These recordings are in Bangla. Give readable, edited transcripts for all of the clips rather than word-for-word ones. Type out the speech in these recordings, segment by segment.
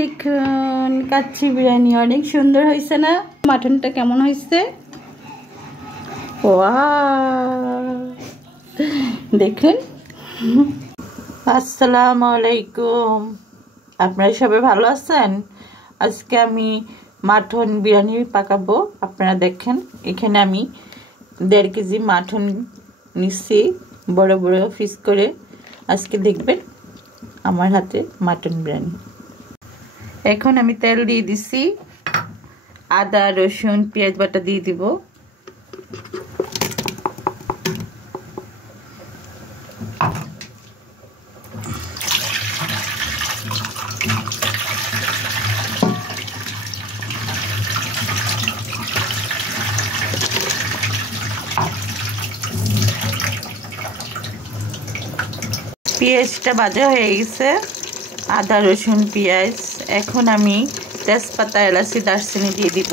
দেখুন কাচ্চি বিরিয়ানি অনেক সুন্দর হয়েছে না? মাটনটা কেমন হয়েছে? ওয়াও দেখুন। আসসালামু আলাইকুম, আপনারা সবাই ভালো আছেন? আজকে আমি মাটন বিরিয়ানি পাকাবো। আপনারা দেখেন, এখানে আমি 1.5 কেজি মাটন নিচ্ছি বড় বড় পিস করে। আজকে দেখবেন আমার হাতে মাটন বিরিয়ানি। এখন আমি তেল দিয়ে দিছি, আদা রসুন পেঁয়াজ বাটা দিয়ে দিব। পেঁয়াজটা ভাজা হয়ে গেছে, আদা রসুন পেঁয়াজ। এখন আমি তেজপাতা এলাচি দারচিনি দিয়ে দিব।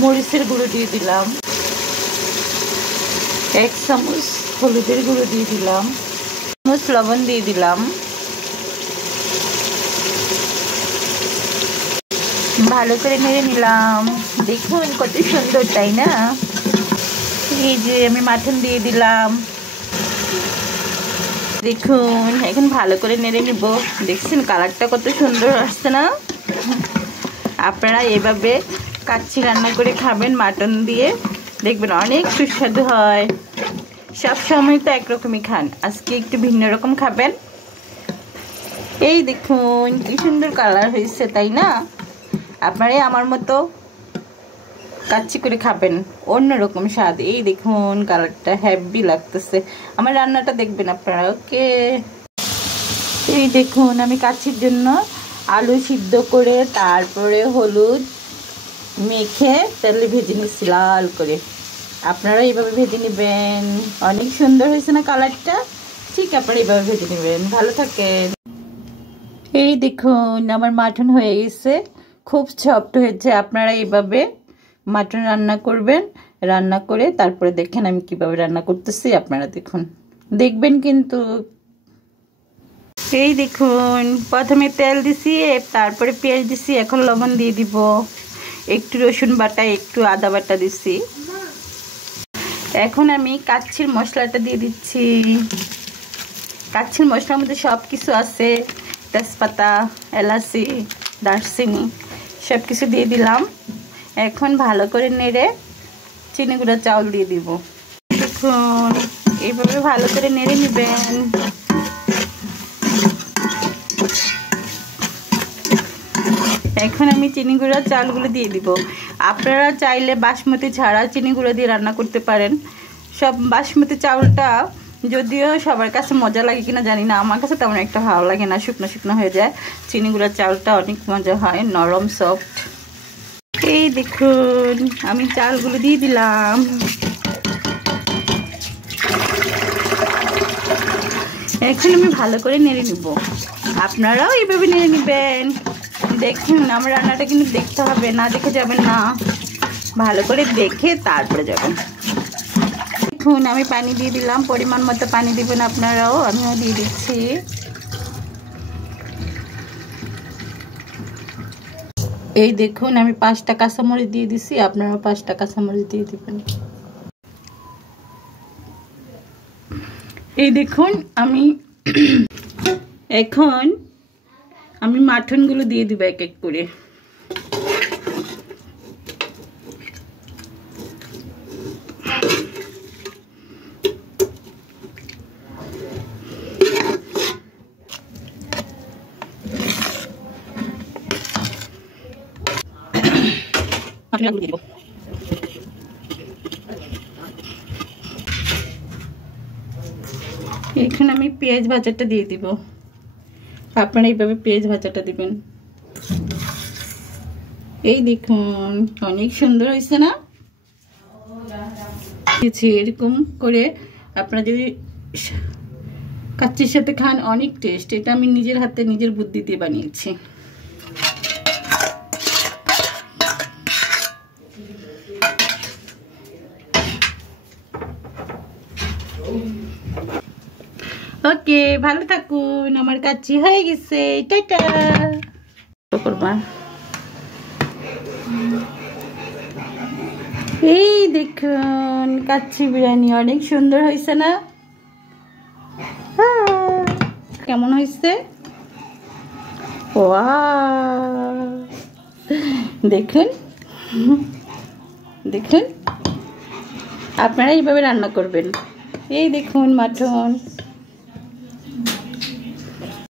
মরিচের গুঁড়ো দিয়ে দিলাম, 1 চামচ হলুদের গুঁড়ো দিয়ে দিলাম, 1 চামচ লবণ দিয়ে দিলাম। ভালো করে নেড়ে নিলাম। দেখুন কত সুন্দর, তাই না? এই যে আমি মাটন দিয়ে দিলাম, দেখুন। এখন ভালো করে নেড়ে নিব। দেখছেন কালারটা কত সুন্দর আসছে না? আপনারা এভাবে কাচ্চি রান্না করে খাবেন মাটন দিয়ে, দেখবেন অনেক সুস্বাদু হয়। সব সময় তো একরকমই খান, আজকে একটু ভিন্ন রকম খাবেন। এই দেখুন কি সুন্দর কালার হয়েছে, তাই না? আপনারাই আমার মতো কাচ্চি করে খাবেন, অন্যরকম স্বাদ। এই দেখুন কালারটা হেভি লাগতেছে। আমার রান্নাটা দেখবেন আপনারা। ওকে, এই দেখুন আমি কাচ্চির জন্য আলু সিদ্ধ করে তারপরে হলুদ মেখে তেলে ভেজে নিচ্ছি লাল করে। আপনারা এইভাবে ভেজে নেবেন, অনেক সুন্দর হয়েছে না কালারটা? ঠিক আপনারা এইভাবে ভেজে নেবেন। ভালো থাকেন। এই দেখুন আমার মাটন হয়ে গেছে, খুব সফট হয়েছে। আপনারা এইভাবে মাটন রান্না করবেন, রান্না করে তারপরে দেখেন আমি কিভাবে রান্না করতেছি। আপনারা দেখুন, দেখবেন কিন্তু। এই দেখুন প্রথমে তেল দিছি, তারপরে পেঁয়াজ দিছি, এখন লবণ দিয়ে দিব, একটু রসুন বাটা একটু আদা বাটা দিছি। এখন আমি কাচ্চির মশলাটা দিয়ে দিচ্ছি। কাচ্চির মশলার মধ্যে সব কিছু আছে, তেজপাতা এলাচি দারচিনি সব কিছু দিয়ে দিলাম। এখন ভালো করে নেড়ে চিনি গুঁড়া চাউল দিয়ে দিব। দেখুন এইভাবে ভালো করে নেড়ে নেবেন। এখন আমি চিনি গুঁড়া চালগুলো দিয়ে দিব। আপনারা চাইলে বাসমতি ছাড়া চিনি গুঁড়া দিয়ে রান্না করতে পারেন। সব বাসমতি চাউলটা যদিও সবার কাছে মজা লাগে কিনা জানি না, আমার কাছে তেমন একটা ভালো লাগে না, শুকনো শুকনো হয়ে যায়। চিনি গুঁড়া চাউলটা অনেক মজা হয়, নরম সফট। এই দেখুন আমি চালগুলো দিয়ে দিলাম। এখন আমি ভালো করে নেড়ে নিব। আপনারাও এইভাবে নেড়ে নেবেন। দেখুন আমার রান্নাটা কিন্তু দেখতে হবে, না দেখে যাবেন না, ভালো করে দেখে তারপরে যাবেন। দেখুন আমি পানি দিয়ে দিলাম, পরিমাণ মতো পানি দিবেন আপনারাও, আমিও দিয়ে দিচ্ছি। এই দেখুন আমি 5টা কাঁচামরিচ দিয়ে দিছি, আপনারাও 5টা কাঁচামরিচ দিয়ে দিবেন। এই দেখুন এখন আমি মাটনগুলো দিয়ে দিব এক এক করে। এখানে আমি পেঁয়াজ ভাজাটা দিয়ে দিব। আপনারা এইভাবে পেঁয়াজ ভাজাটা দিবেন। এই দেখুন অনেক সুন্দর হয়েছে না? এরকম করে আপনারা যদি কাচ্চির সাথে খান অনেক টেস্ট। এটা আমি নিজের হাতে নিজের বুদ্ধি দিয়ে বানিয়েছি। ওকে, ভালো থাকুন। আমার কাচ্চি হয়ে গেছে, টাটা। করবা এই দেখুন কাচ্চি বিরিয়ানি অনেক সুন্দর হয়েছে না? কেমন হয়েছে? দেখুন দেখুন, আপনারা এইভাবে রান্না করবেন। এই দেখুন মাটন।